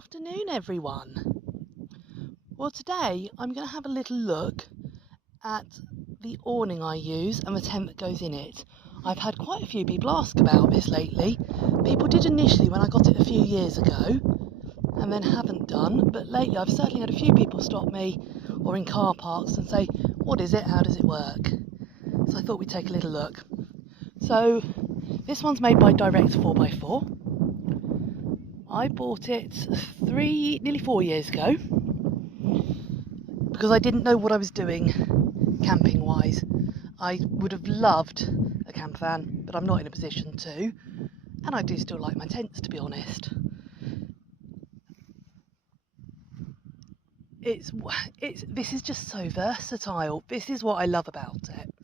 afternoon, everyone. Well, today I'm going to have a little look at the awning I use and the tent that goes in it. I've had quite a few people ask about this lately. People did initially when I got it a few years ago and then haven't done, but lately I've certainly had a few people stop me or in car parks and say, what is it, how does it work? So I thought we'd take a little look. So this one's made by Direct 4x4. I bought it nearly 4 years ago because I didn't know what I was doing camping wise. I would have loved a camper van, but I'm not in a position to, and I do still like my tents, to be honest. This is just so versatile. This is what I love about it.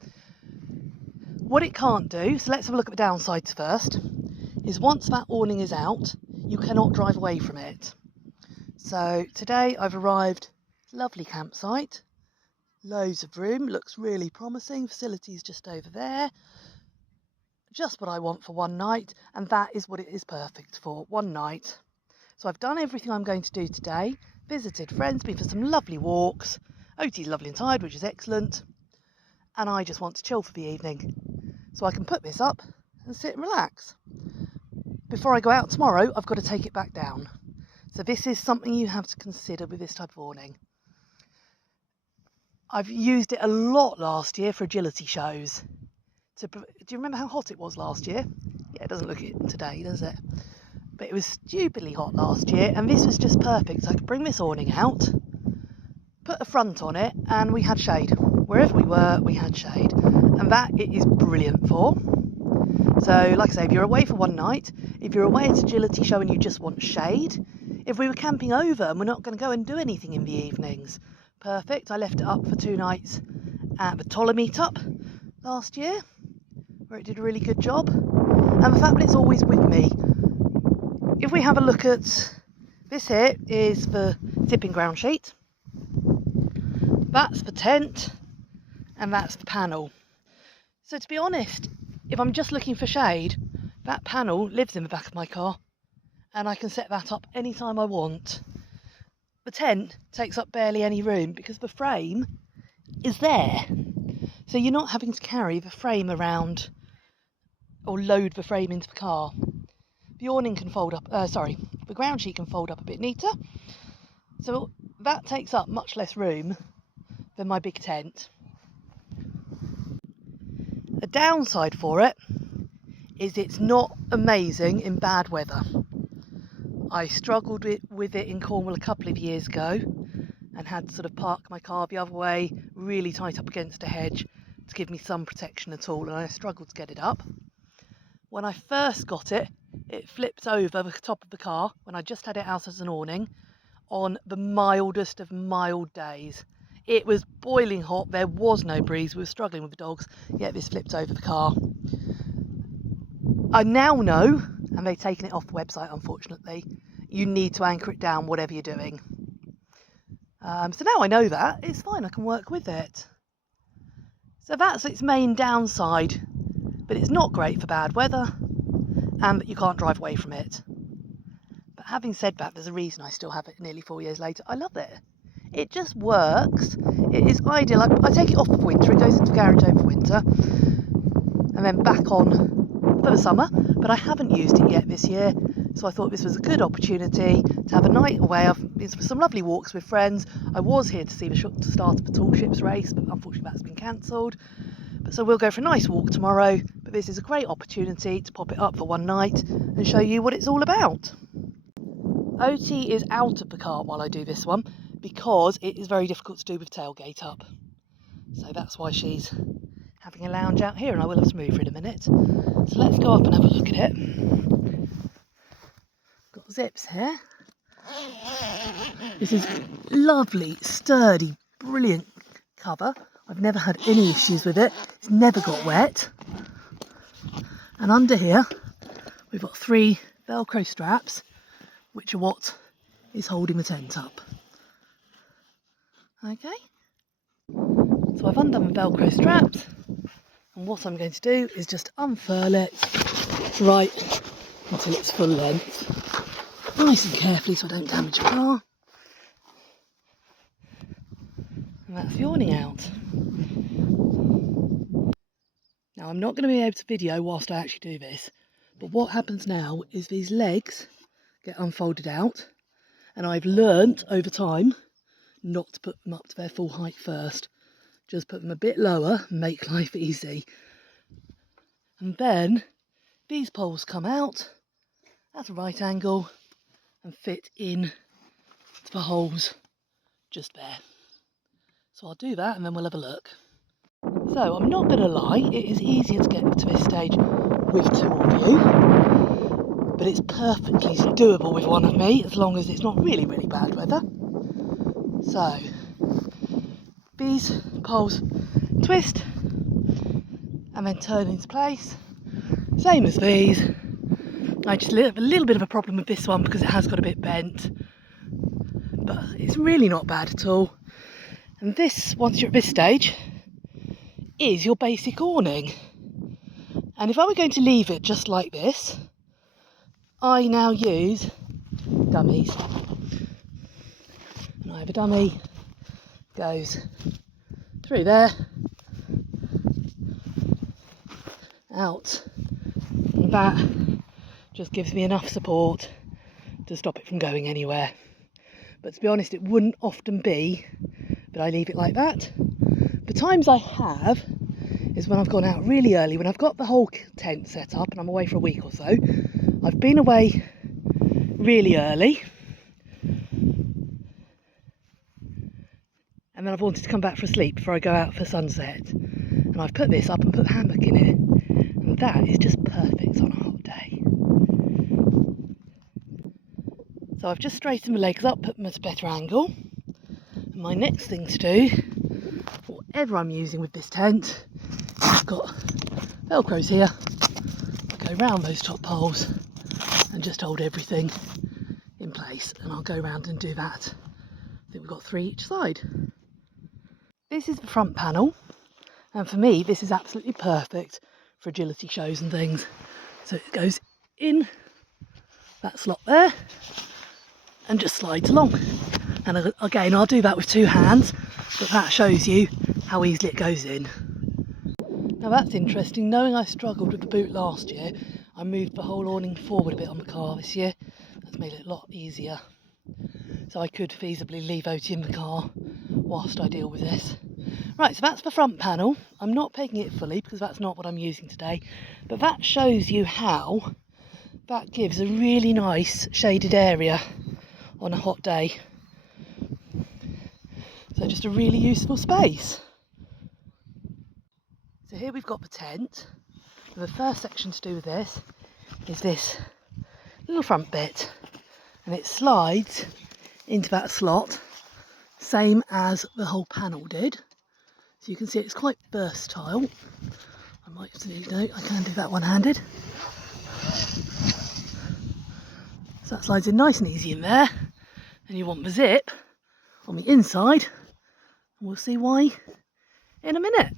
What it can't do, so let's have a look at the downsides first, is once that awning is out, you cannot drive away from it. So today I've arrived, lovely campsite, loads of room, looks really promising, facilities just over there, just what I want for one night, and that is what it is perfect for, one night. So I've done everything I'm going to do today, visited friends, been for some lovely walks, Oti's lovely and tired, which is excellent, and I just want to chill for the evening. So I can put this up and sit and relax. Before I go out tomorrow, I've got to take it back down. So this is something you have to consider with this type of awning. I've used it a lot last year for agility shows. Do you remember how hot it was last year? Yeah, it doesn't look it today, does it? But it was stupidly hot last year, and this was just perfect. So I could bring this awning out, put a front on it, and we had shade. Wherever we were, we had shade. And that it is brilliant for. So, like I say, if you're away for one night, if you're away at agility show and you just want shade, if we were camping over and we're not going to go and do anything in the evenings, perfect. I left it up for 2 nights at the Toller meetup last year, where it did a really good job. And the fact that it's always with me. If we have a look at this here is the tipping ground sheet. That's the tent, and that's the panel. So to be honest, if I'm just looking for shade, that panel lives in the back of my car and I can set that up anytime I want. The tent takes up barely any room because the frame is there. So you're not having to carry the frame around or load the frame into the car. The awning can fold up, the ground sheet can fold up a bit neater. So that takes up much less room than my big tent. A downside for it is it's not amazing in bad weather. I struggled with it in Cornwall a couple of years ago and had to sort of park my car the other way, really tight up against a hedge to give me some protection at all, and I struggled to get it up. When I first got it, it flipped over the top of the car when I just had it out as an awning on the mildest of mild days. It was boiling hot, there was no breeze, we were struggling with the dogs, yet this flipped over the car. I now know, and they've taken it off the website unfortunately, you need to anchor it down whatever you're doing. So now I know that, it's fine, I can work with it. So that's its main downside, but it's not great for bad weather, and you can't drive away from it. But having said that, there's a reason I still have it nearly 4 years later. I love it. It just works. It is ideal. I take it off for winter. It goes into the garage over winter and then back on for the summer. But I haven't used it yet this year. So I thought this was a good opportunity to have a night away. I've been for some lovely walks with friends. I was here to see the start of the tall ships race, but unfortunately that's been cancelled. So we'll go for a nice walk tomorrow. But this is a great opportunity to pop it up for one night and show you what it's all about. Oti is out of the car while I do this one, because it is very difficult to do with tailgate up. So that's why she's having a lounge out here, and I will have to move her in a minute. So let's go up and have a look at it. Got zips here. This is lovely, sturdy, brilliant cover. I've never had any issues with it. It's never got wet. And under here, we've got 3 Velcro straps, which are what is holding the tent up. Okay, so I've undone the Velcro straps, and what I'm going to do is just unfurl it right until it's full length. nice and carefully so I don't damage the car. And that's the awning out. Now I'm not going to be able to video whilst I actually do this, but what happens now is these legs get unfolded out, and I've learnt over time not to put them up to their full height first. Just put them a bit lower and make life easy. And then these poles come out at a right angle and fit in to the holes just there. So I'll do that and then we'll have a look. So I'm not going to lie, it is easier to get to this stage with two of you, but it's perfectly doable with one of me as long as it's not really bad weather. So these poles twist and then turn into place, same as these. I just have a little bit of a problem with this one because it has got a bit bent, but it's really not bad at all. And this, once you're at this stage, is your basic awning. And if I were going to leave it just like this, I now use dummies. And I have a dummy, goes through there, out, and that just gives me enough support to stop it from going anywhere. But to be honest, it wouldn't often be that I leave it like that. The times I have is when I've gone out really early, when I've got the whole tent set up and I'm away for a week or so. I've been away really early and then I've wanted to come back for a sleep before I go out for sunset, and I've put this up and put the hammock in it, and that is just perfect on a hot day. So I've just straightened my legs up, put them at a better angle, and my next thing to do, whatever I'm using with this tent, I've got Velcros here. I go round those top poles and just hold everything in place, and I'll go round and do that. I think we've got 3 each side. This is the front panel, and for me this is absolutely perfect for agility shows and things. So it goes in that slot there and just slides along. And again, I'll do that with 2 hands, but that shows you how easily it goes in. Now that's interesting. Knowing I struggled with the boot last year, I moved the whole awning forward a bit on the car this year. That's made it a lot easier. So I could feasibly leave Oti in the car whilst I deal with this. Right, so that's the front panel. I'm not pegging it fully because that's not what I'm using today, but that shows you how that gives a really nice shaded area on a hot day. So just a really useful space. So here we've got the tent. And the first section to do with this is this little front bit, and it slides into that slot, same as the whole panel did. So you can see it's quite versatile. I might absolutely I can do that one-handed. So that slides in nice and easy in there. And you want the zip on the inside, and we'll see why in a minute.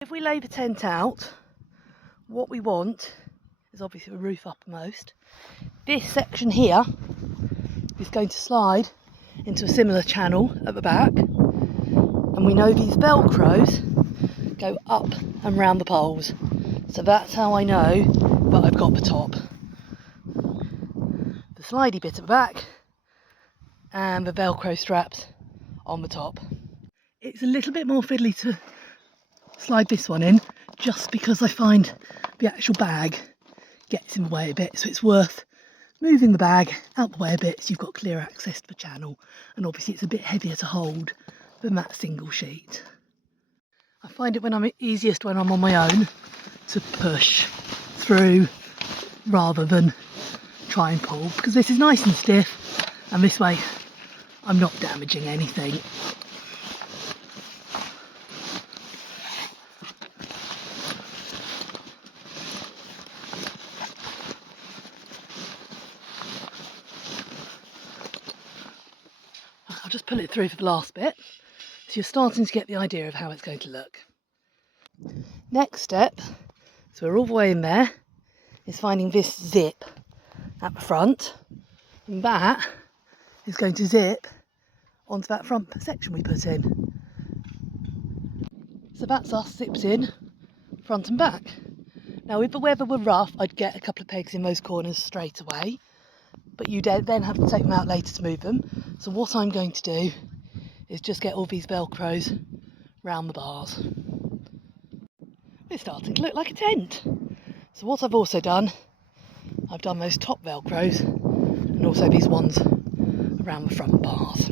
If we lay the tent out, what we want is obviously the roof uppermost. This section here is going to slide into a similar channel at the back, and we know these Velcros go up and round the poles, so that's how I know that I've got the top. The slidey bit at the back and the Velcro straps on the top. It's a little bit more fiddly to slide this one in, just because I find the actual bag gets in the way a bit, so it's worth moving the bag out the way a bit so you've got clear access to the channel, and obviously it's a bit heavier to hold than that single sheet. I find it easiest when I'm on my own to push through rather than try and pull, because this is nice and stiff, and this way I'm not damaging anything. I'll just pull it through for the last bit, so you're starting to get the idea of how it's going to look. Next step, so we're all the way in there, is finding this zip at the front, and that is going to zip onto that front section we put in. So that's us zipped in front and back. Now if the weather were rough, I'd get a couple of pegs in those corners straight away, but you then have to take them out later to move them. So what I'm going to do is just get all these Velcros round the bars. It's starting to look like a tent. So what I've also done, I've done those top Velcros and also these ones around the front bars.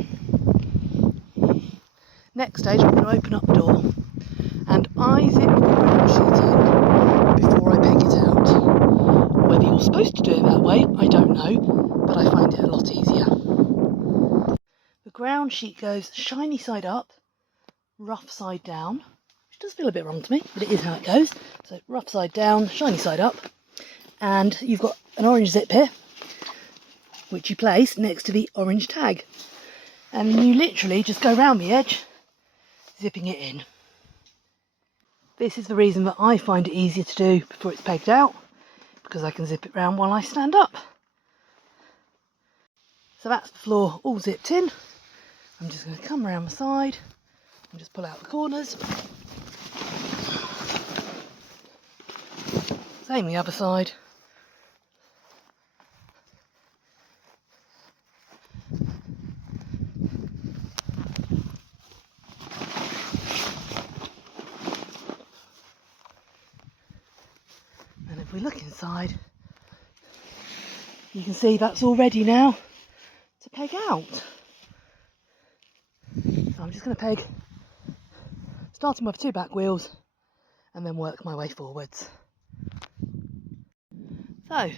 Next stage, I'm going to open up the door and I zip the ground sheet in before I peg it out. Whether you're supposed to do it that way, I don't know, but I find it a lot easier. The ground sheet goes shiny side up, rough side down, which does feel a bit wrong to me, but it is how it goes. So rough side down, shiny side up, and you've got an orange zip here, which you place next to the orange tag. And you literally just go round the edge, zipping it in. This is the reason that I find it easier to do before it's pegged out, because I can zip it round while I stand up. So that's the floor all zipped in. I'm just going to come around the side and just pull out the corners. Same the other side. And if we look inside, you can see that's all ready now to peg out. So I'm just going to peg, starting with 2 back wheels, and then work my way forwards. So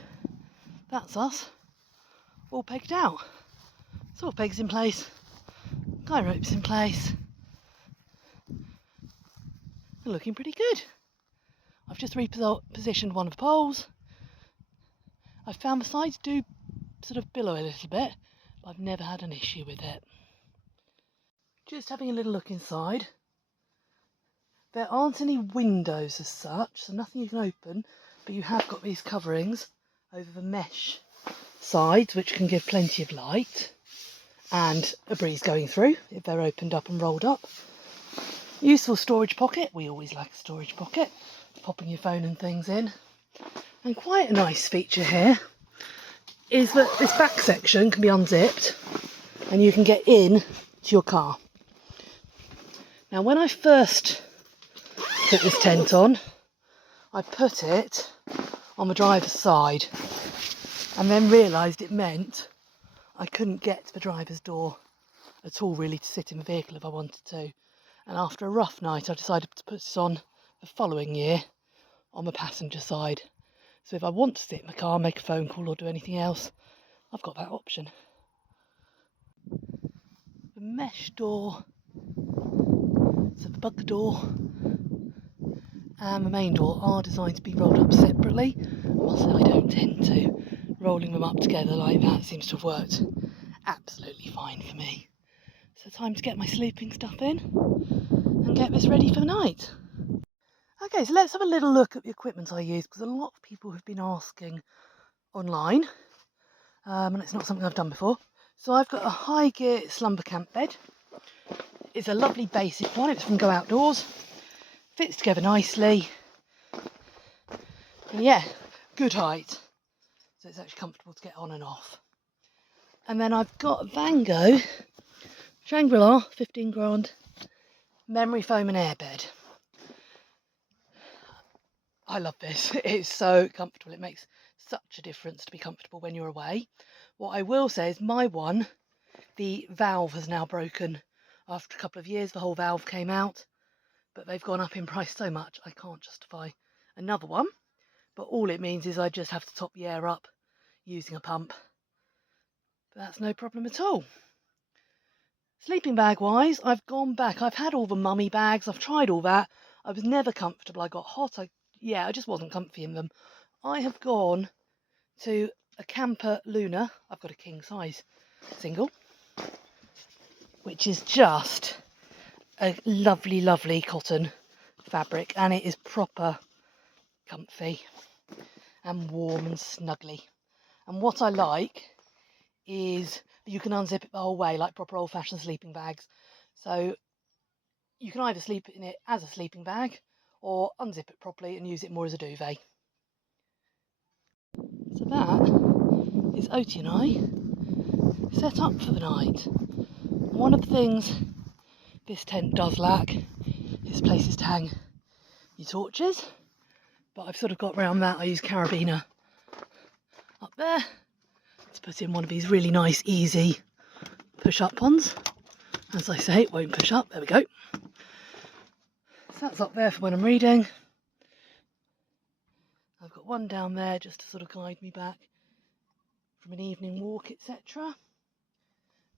that's us all pegged out. Saw pegs in place, guy ropes in place. They're looking pretty good. I've just repositioned one of the poles. I've found the sides do sort of billow a little bit, but I've never had an issue with it. Just having a little look inside. There aren't any windows as such, so nothing you can open, but you have got these coverings over the mesh sides, which can give plenty of light and a breeze going through if they're opened up and rolled up. Useful storage pocket, we always like a storage pocket, popping your phone and things in. And quite a nice feature here is that this back section can be unzipped and you can get in to your car. Now when I first put this tent on, I put it on the driver's side and then realised it meant I couldn't get to the driver's door at all really to sit in the vehicle if I wanted to. And after a rough night I decided to put this on the following year on the passenger side. So if I want to sit in the car, make a phone call or do anything else, I've got that option. The mesh door, so the bug door and the main door are designed to be rolled up separately. I must say I don't tend to. Rolling them up together like that seems to have worked absolutely fine for me. So time to get my sleeping stuff in and get this ready for the night. Okay, so let's have a little look at the equipment I use, because a lot of people have been asking online, and it's not something I've done before. So I've got a high gear slumber camp bed. It's a lovely basic one, it's from Go Outdoors. Fits together nicely. And yeah, good height. So it's actually comfortable to get on and off. And then I've got a Vango Shangri-La 15 grand memory foam and airbed. I love this. It is so comfortable. It makes such a difference to be comfortable when you're away. What I will say is my one, the valve has now broken. After a couple of years, the whole valve came out, but they've gone up in price so much I can't justify another one. But all it means is I just have to top the air up using a pump. But that's no problem at all. Sleeping bag wise, I've gone back. I've had all the mummy bags. I've tried all that. I was never comfortable. I got hot. I just wasn't comfy in them. I have gone to a Camper Luna. I've got a king size single, which is just a lovely, lovely cotton fabric, and it is proper comfy and warm and snuggly. And what I like is you can unzip it the whole way, like proper old-fashioned sleeping bags. So you can either sleep in it as a sleeping bag or unzip it properly and use it more as a duvet. So that is Oti and I set up for the night. One of the things this tent does lack is places to hang your torches, but I've sort of got around that. I use carabiner up there to put in one of these really nice, easy push-up ones. As I say, it won't push up. There we go. So that's up there for when I'm reading. I've got one down there just to sort of guide me back from an evening walk, etc.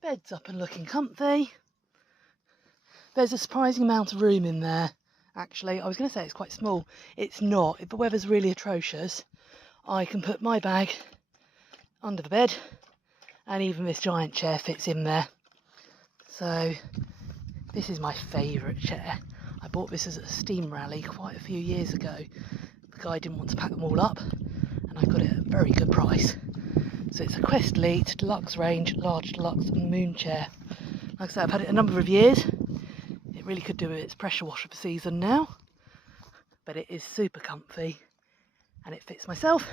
Bed's up and looking comfy. There's a surprising amount of room in there, actually. I was going to say it's quite small. It's not. If the weather's really atrocious, I can put my bag under the bed, and even this giant chair fits in there. So this is my favourite chair. I bought this as a steam rally quite a few years ago. The guy didn't want to pack them all up, and I got it at a very good price. So it's a Quest Elite Deluxe Range Large Deluxe Moon Chair. Like I said, I've had it a number of years. It really could do with its pressure washer season now, but it is super comfy and it fits myself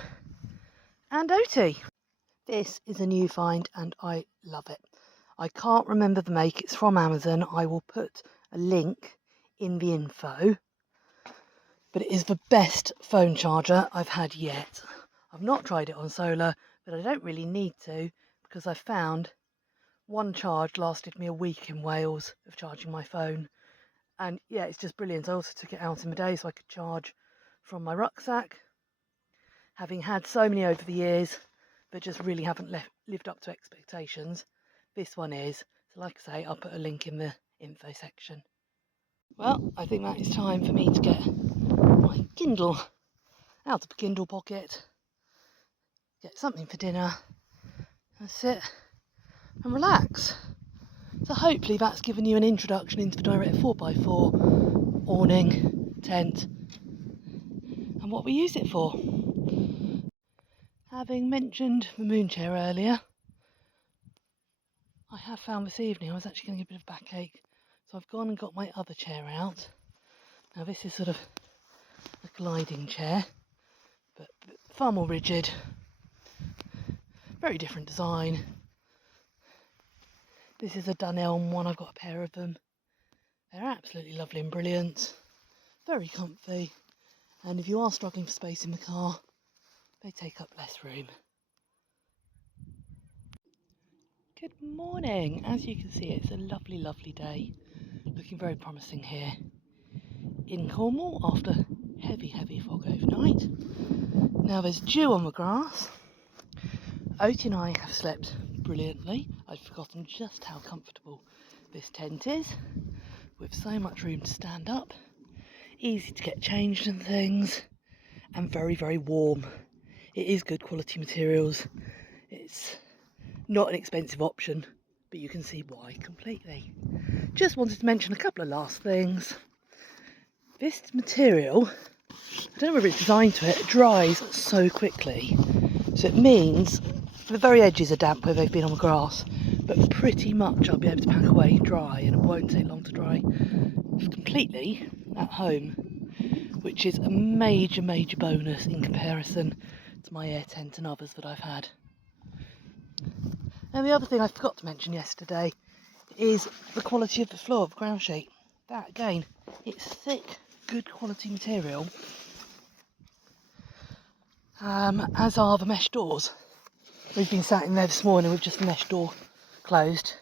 and Oti. This is a new find and I love it. I can't remember the make. It's from Amazon. I will put a link in the info, but it is the best phone charger I've had yet. I've not tried it on solar, but I don't really need to, because I found one charge lasted me a week in Wales of charging my phone. And yeah, it's just brilliant. I also took it out in the day so I could charge from my rucksack. Having had so many over the years that just really haven't lived up to expectations, this one is. So like I say, I'll put a link in the info section. Well, I think that is time for me to get my Kindle out of the Kindle pocket, get something for dinner, and sit and relax. So hopefully that's given you an introduction into the Direct 4x4 awning, tent, and what we use it for. Having mentioned the moon chair earlier, I have found this evening I was actually getting a bit of backache, so I've gone and got my other chair out. Now this is sort of a gliding chair, but far more rigid, very different design. This is a Dunelm one. I've got a pair of them. They're absolutely lovely and brilliant, very comfy, and if you are struggling for space in the car, they take up less room. Good morning. As you can see, it's a lovely, lovely day. Looking very promising here in Cornwall after heavy, heavy fog overnight. Now there's dew on the grass. Oti and I have slept brilliantly. I'd forgotten just how comfortable this tent is, with so much room to stand up, easy to get changed and things, and very, very warm. It is good quality materials. It's not an expensive option, but you can see why completely. Just wanted to mention a couple of last things. This material, I don't know whether it's designed to it dries so quickly. So it means the very edges are damp where they've been on the grass, but pretty much I'll be able to pack away dry, and it won't take long to dry completely at home, which is a major, major bonus in comparison to my air tent and others that I've had. And the other thing I forgot to mention yesterday is the quality of the floor of the ground sheet. That again, it's thick, good quality material, as are the mesh doors. We've been sat in there this morning with just the mesh door closed.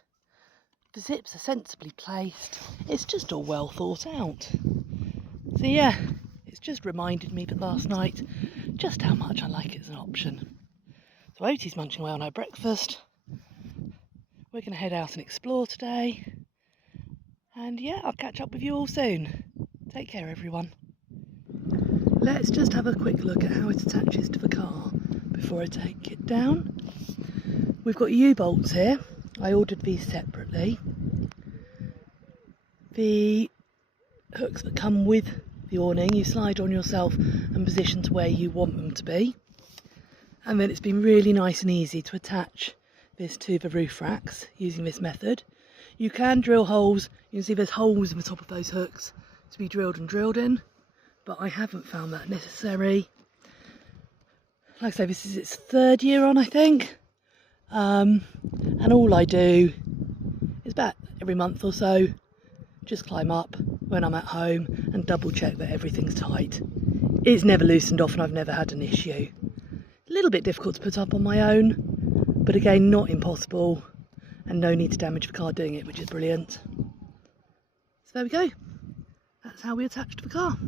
The zips are sensibly placed. It's just all well thought out. So yeah, it's just reminded me that last night just how much I like it as an option. So Oti's munching away on her breakfast. We're going to head out and explore today. And yeah, I'll catch up with you all soon. Take care, everyone. Let's just have a quick look at how it attaches to the car before I take it down. We've got U-bolts here. I ordered these separately. The hooks that come with the awning, you slide on yourself and position to where you want them to be. And then it's been really nice and easy to attach this to the roof racks using this method. You can drill holes, you can see there's holes in the top of those hooks to be drilled and drilled in, but I haven't found that necessary. Like I say, this is its 3rd year on, I think, and all I do is about every month or so just climb up when I'm at home and double check that everything's tight. It's never loosened off and I've never had an issue. A little bit difficult to put up on my own, but again, not impossible, and no need to damage the car doing it, which is brilliant. So there we go. That's how we attach to the car.